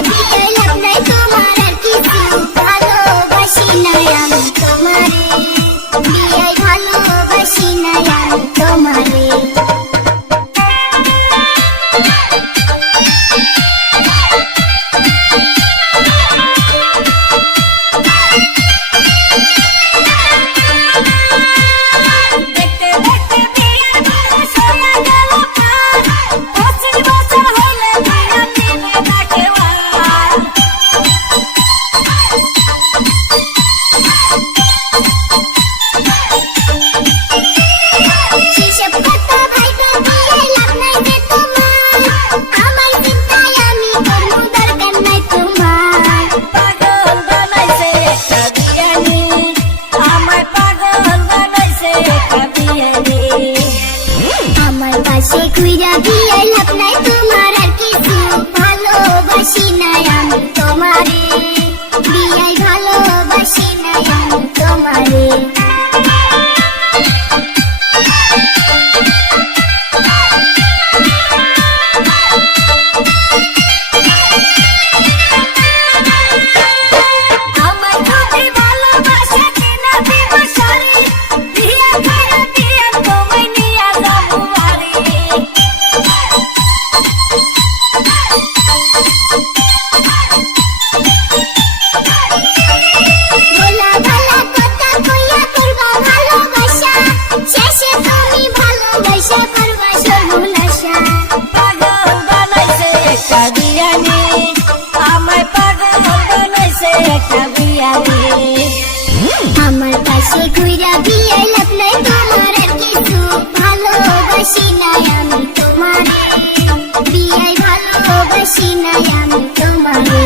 বিয়ে লাভ নাই তোমার আর কিছু ভালোবাসি নাই আমি তোমারে বিয়ে ভালোবাসি নাই আমি তোমারে পাশে ঘুরা বিয়ে লাভ নাই তোমার আর কিছু ভালোবাসি নাই আমি তোমারে বিয়ে ভালোবাসি নাই আমি তোমারে আমার পাশে ঘুরা বিয়ে লাভ নাই তোমার আর কিছু ভালোবাসি নাই আমি তোমারে বিয়ে ভালোবাসি নাই আমি তোমারে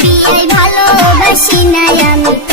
বিয়ে ভালোবাসি নাই আমি